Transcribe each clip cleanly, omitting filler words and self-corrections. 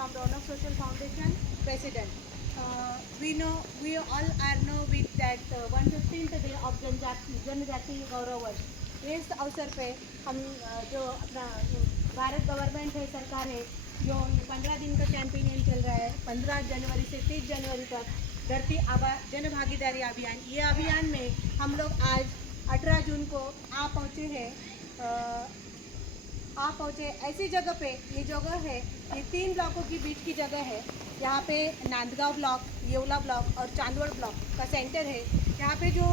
from Ronak Social Foundation, President. We all are know with that 115th day of जनजाति गौरव वर्ष. इस अवसर पे हम जो अपना Bharat government है, सरकार है, जो 15 दिन का कैंपेन चल रहा है, 15 जनवरी से 30 जनवरी तक धरती आबा जन भागीदारी अभियान. ये अभियान में हम लोग आज 18 जून को पहुँचे ऐसी जगह पे. ये जगह है, ये 3 ब्लॉकों के बीच की जगह है. यहाँ पे नांदगांव ब्लॉक, येवला ब्लॉक और चांदवड़ ब्लॉक का सेंटर है. यहाँ पे जो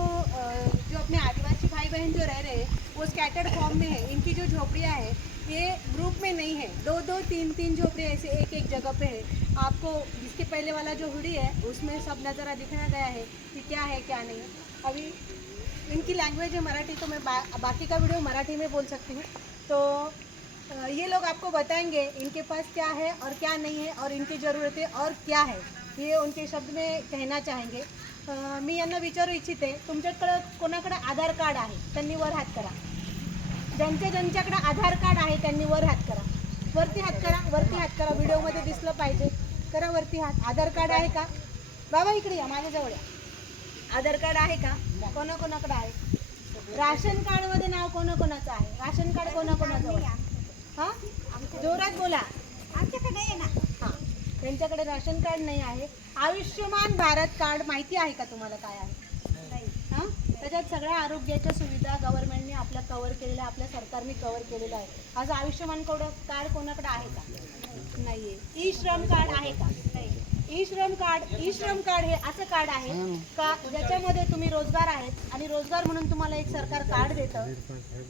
अपने आदिवासी भाई बहन जो रह रहे हैं वो स्कैटर्ड फॉर्म में है. इनकी जो झोपड़ियाँ हैं ये ग्रुप में नहीं है, 2-2, 3-3 झोपड़ियाँ ऐसे एक जगह पे है. आपको जिसके पहले वाला जो हुडी है उसमें सब नज़ारा दिखाया गया है कि क्या है क्या नहीं है. अभी इनकी लैंग्वेज है मराठी, तो मैं बाकी का वीडियो मराठी में बोल सकती हूँ. तो ये लोग आपको बताएंगे इनके पास क्या है और क्या नहीं है और इनकी ज़रूरतें और क्या है, ये उनके शब्द में कहना चाहेंगे. मी यांना विचारू इच्छिते, तुमच्याकडं कोणाकडे आधार कार्ड आहे त्यांनी वर हात करा. ज्यांच्याकडे आधार कार्ड आहे त्यांनी वर हात करा. वरती हात करा, वरती हात करा. व्हिडिओमध्ये दिसलं पाहिजे. करा वरती हात. आधार कार्ड आहे का? बाबा इकडे या, माझ्याजवळ या. आधार कार्ड आहे का? कोणाकोणाकडे आहे? राशन कार्डमध्ये नाव कोणाकोणाचं आहे? राशन कार्ड कोणाकोणाचं? हां, जोरात बोला. आमच्याकडे नाही आहे ना. हां, त्यांच्याकडे राशन कार्ड नाही आहे. आयुष्यमान भारत कार्ड माहिती आहे का तुम्हाला काय आहे? नाही. हां, त्याच्यात सगळ्या आरोग्याच्या सुविधा गव्हर्नमेंटने आपल्या कव्हर केलेल्या, आपल्या सरकारने कव्हर केलेलं आहे. आज आयुष्यमान कार्ड कोणाकडे आहे का? नाही आहे. ई श्रम कार्ड आहे का? नाही. ई श्रम कार्ड हे असं कार्ड आहे का ज्याच्यामध्ये तुम्ही रोजगार आहेत आणि रोजगार म्हणून तुम्हाला एक सरकार कार्ड देतं.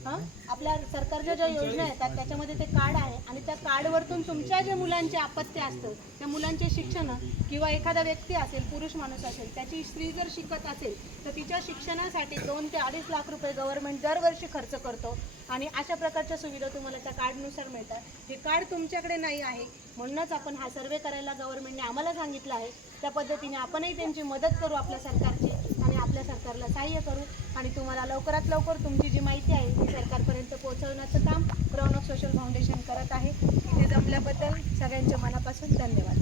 हां, आपल्या सरकारच्या ज्या योजना येतात त्याच्यामध्ये ते कार्ड आहे आणि त्या कार्डवरतून तुमच्या ज्या मुलांचे अपत्य असतं त्या मुलांचे शिक्षण किंवा एखादा व्यक्ती असेल, पुरुष माणूस असेल, त्याची स्त्री जर शिकत असेल तर तिच्या शिक्षणासाठी 2 ते 2.5 लाख रुपये गव्हर्नमेंट दरवर्षी खर्च करतो आणि अशा प्रकारच्या सुविधा तुम्हाला त्या कार्डनुसार मिळतात. हे कार्ड तुमच्याकडे नाही आहे म्हणूनच आपण हा सर्वे करायला गव्हर्नमेंटने आम्हाला सांगितलं आहे. त्या पद्धतीने आपणही त्यांची मदत करू आपल्या सरकारची आणि आपल्या सरकारला सहाय्य करू आणि तुम्हाला लवकरात लवकर तुमची जी माहिती आहे ती सरकारपर्यंत पोहोचवण्याचं काम रौनक सोशल फाउंडेशन करत आहे. इथे जमल्याबद्दल सगळ्यांच्या मनापासून धन्यवाद.